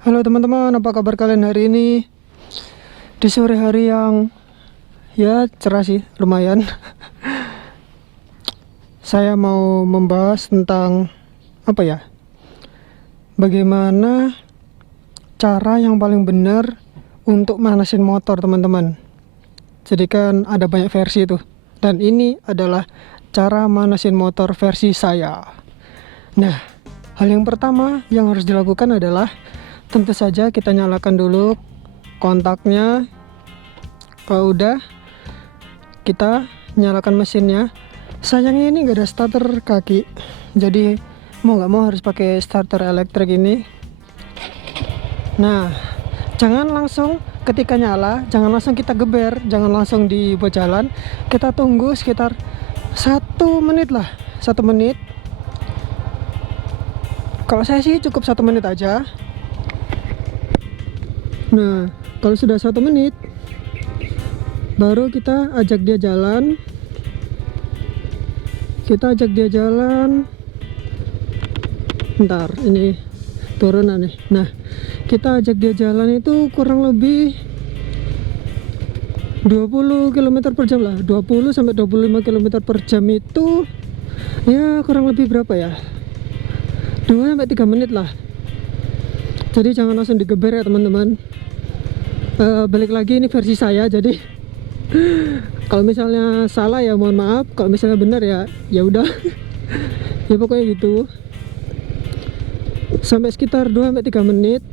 Halo teman-teman, apa kabar kalian hari ini? Di sore hari yang ya cerah sih, lumayan. Saya mau membahas tentang apa ya? Bagaimana cara yang paling benar untuk manasin motor, teman-teman. Jadi kan ada banyak versi tuh. Dan ini adalah cara manasin motor versi saya. Nah, hal yang pertama yang harus dilakukan adalah tentu saja kita nyalakan dulu kontaknya. Kalau udah, kita nyalakan mesinnya. Sayangnya ini nggak ada starter kaki, jadi mau nggak mau harus pakai starter elektrik ini. Nah, jangan langsung ketika nyala, jangan langsung kita geber, jangan langsung dibuat jalan. Kita tunggu sekitar 1 menit lah, 1 menit. Kalau saya sih cukup 1 menit aja. Nah, kalau sudah 1 menit, baru kita ajak dia jalan. Kita ajak dia jalan. Bentar, ini turunan nih. Nah, kita ajak dia jalan itu kurang lebih 20 km per jam lah. 20 sampai 25 km per jam itu ya kurang lebih berapa ya? 2 sampai 3 menit lah. Jadi jangan langsung digeber ya teman-teman. Balik lagi ini versi saya, jadi kalau misalnya salah ya mohon maaf, kalau misalnya benar ya udah. Ya pokoknya gitu. Sampai sekitar 2 sampai 3 menit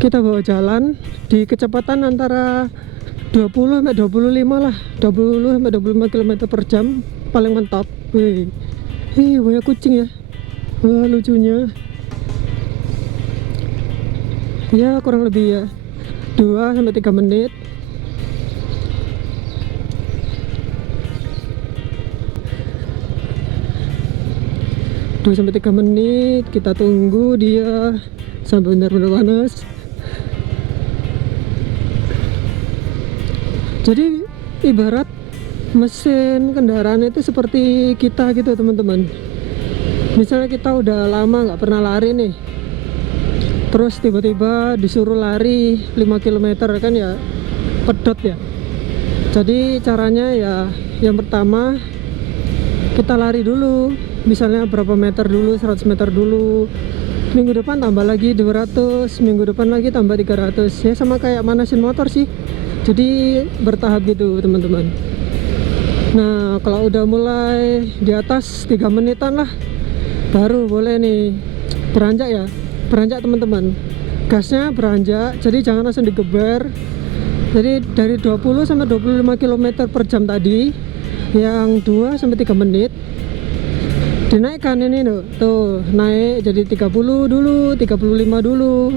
kita bawa jalan di kecepatan antara 20 sampai 25 lah. 20 sampai 25 km per jam paling mentok. Wih. Banyak kucing ya. Wah, lucunya. Ya kurang lebih ya 2 sampai 3 menit. 2 sampai 3 menit kita tunggu dia sampai benar-benar panas. Jadi ibarat mesin kendaraan itu seperti kita gitu teman-teman. Misalnya kita udah lama nggak pernah lari nih, terus tiba-tiba disuruh lari 5 km kan ya pedot ya. Jadi caranya ya yang pertama kita lari dulu, misalnya berapa meter dulu, 100 meter dulu. Minggu depan tambah lagi 200, minggu depan lagi tambah 300. Ya sama kayak manasin motor sih. Jadi bertahap gitu teman-teman. Nah, kalau udah mulai di atas 3 menitan lah, baru boleh nih beranjak ya. Beranjak teman-teman. Gasnya beranjak, jadi jangan langsung digeber. Jadi dari 20 sampai 25 km per jam tadi, yang 2 sampai 3 menit dinaikkan ini tuh, naik jadi 30 dulu, 35 dulu.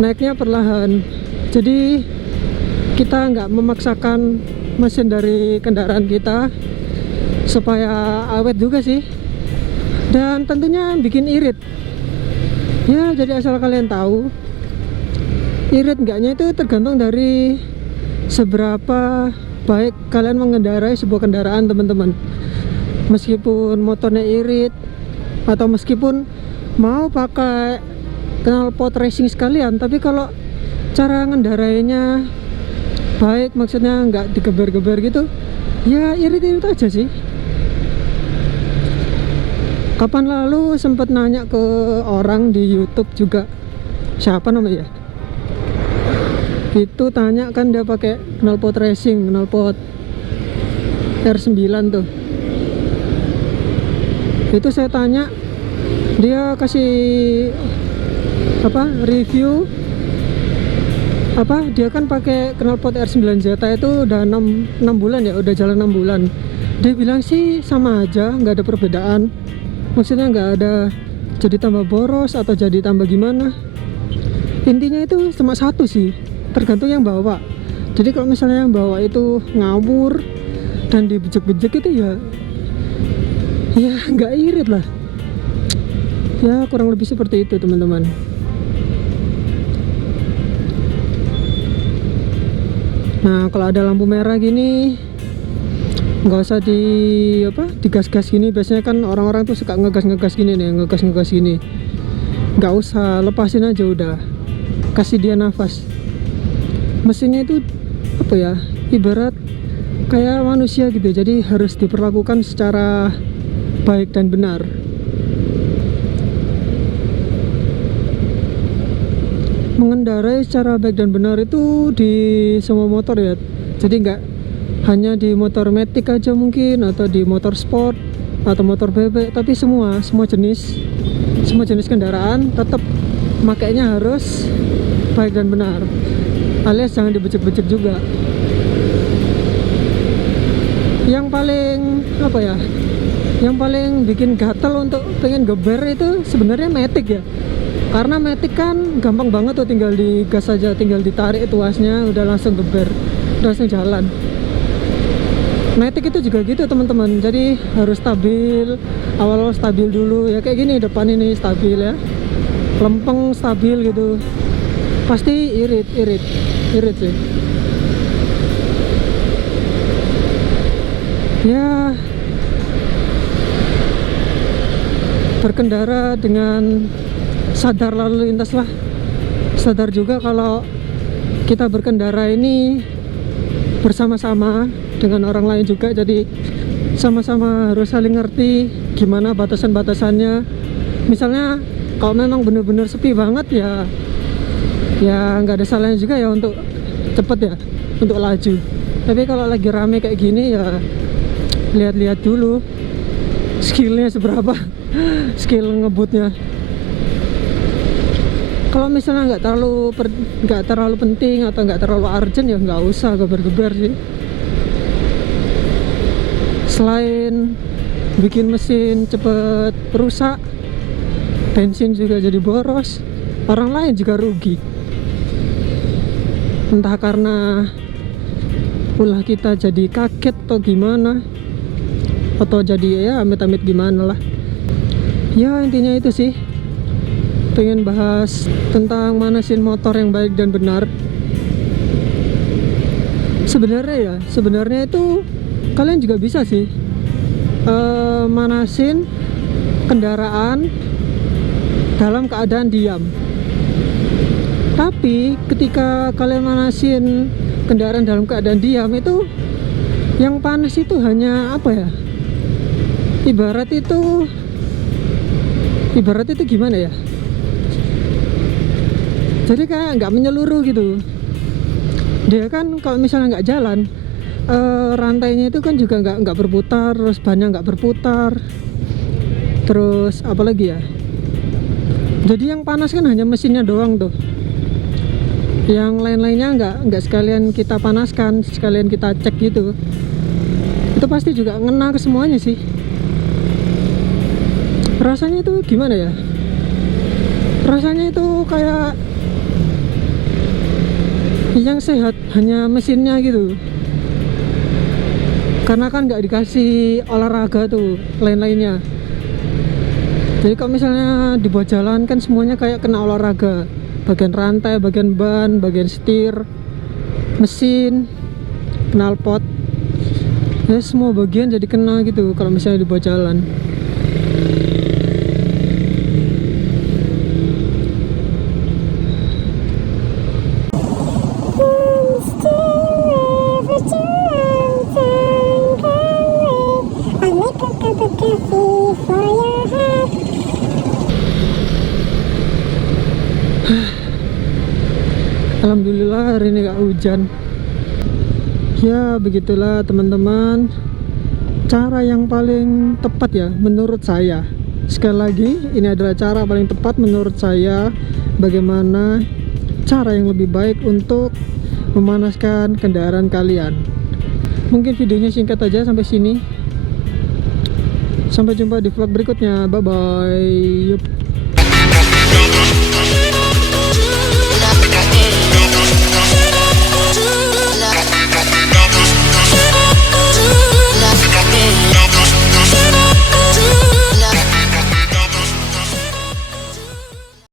Naiknya perlahan. Jadi kita nggak memaksakan mesin dari kendaraan kita supaya awet juga sih. Dan tentunya bikin irit. Ya, jadi asal kalian tahu, irit enggaknya itu tergantung dari seberapa baik kalian mengendarai sebuah kendaraan teman-teman. Meskipun motornya irit atau meskipun mau pakai knalpot racing sekalian, tapi kalau cara ngendarainya baik, maksudnya nggak digeber-geber gitu, ya irit-irit aja sih. Kapan lalu sempat nanya ke orang di YouTube juga, siapa namanya ya, itu tanya kan dia pakai knalpot racing, knalpot R9 tuh. Itu saya tanya, dia kasih review dia kan pakai knalpot R9 Zeta itu udah 6 bulan ya, udah jalan 6 bulan. Dia bilang sih sama aja, nggak ada perbedaan, maksudnya nggak ada jadi tambah boros atau jadi tambah gimana. Intinya itu cuma satu sih, tergantung yang bawa. Jadi kalau misalnya yang bawa itu ngawur dan dibejek-bejek itu ya nggak irit lah. Ya kurang lebih seperti itu teman-teman. Nah, kalau ada lampu merah gini nggak usah digas-gas gini. Biasanya kan orang-orang tuh suka ngegas gini nih, ngegas gini. nggak usah, lepasin aja udah, kasih dia nafas. Mesinnya itu apa ya, ibarat kayak manusia gitu, jadi harus diperlakukan secara baik dan benar. Mengendarai secara baik dan benar itu di semua motor ya, jadi nggak hanya di motor matic aja mungkin, atau di motor sport atau motor bebek, tapi semua jenis kendaraan tetap makainya harus baik dan benar, alias jangan dibecek-becek juga. Yang paling apa ya, yang paling bikin gatel untuk pengen geber itu sebenarnya matic ya, karena matic kan gampang banget tuh, tinggal digas aja, tinggal ditarik tuasnya udah langsung geber, udah langsung jalan. Matic itu juga gitu teman-teman, jadi harus stabil, awal-awal stabil dulu ya, kayak gini depan ini stabil ya, lempeng stabil gitu, pasti irit sih ya. Berkendara dengan sadar lalu lintas lah, sadar juga kalau kita berkendara ini bersama-sama dengan orang lain juga, jadi sama-sama harus saling ngerti gimana batasan-batasannya. Misalnya kalau memang bener-bener sepi banget ya nggak ada salahnya juga ya untuk cepet ya, untuk laju. Tapi kalau lagi rame kayak gini ya lihat-lihat dulu skillnya seberapa, skill ngebutnya. Kalau misalnya nggak terlalu penting atau nggak terlalu urgent ya nggak usah geber-geber sih. Selain bikin mesin cepet rusak, bensin juga jadi boros, orang lain juga rugi. Entah karena ulah kita jadi kaget atau gimana, atau jadi ya amit-amit gimana lah. Ya intinya itu sih, pengen bahas tentang manasin motor yang baik dan benar. Sebenarnya itu kalian juga bisa sih manasin kendaraan dalam keadaan diam. Tapi ketika kalian manasin kendaraan dalam keadaan diam itu, yang panas itu hanya apa ya, ibarat itu gimana ya, jadi kayak nggak menyeluruh gitu. Dia kan kalau misalnya nggak jalan, rantainya itu kan juga nggak berputar, terus bannya nggak berputar, terus apa lagi ya, jadi yang panas kan hanya mesinnya doang tuh, yang lain-lainnya nggak sekalian kita panaskan, sekalian kita cek gitu. Itu pasti juga ngena ke semuanya sih. Rasanya itu gimana ya, rasanya itu kayak yang sehat hanya mesinnya gitu, karena kan nggak dikasih olahraga tuh lain-lainnya. Jadi kalau misalnya dibuat jalan kan semuanya kayak kena olahraga, bagian rantai, bagian ban, bagian setir, mesin, knalpot, ya semua bagian jadi kena gitu kalau misalnya dibuat jalan. Alhamdulillah hari ini gak hujan. Ya begitulah teman-teman, cara yang paling tepat ya menurut saya. Sekali lagi, ini adalah cara paling tepat menurut saya, bagaimana cara yang lebih baik untuk memanaskan kendaraan kalian. Mungkin videonya singkat aja sampai sini. Sampai jumpa di vlog berikutnya. Bye bye. Yup.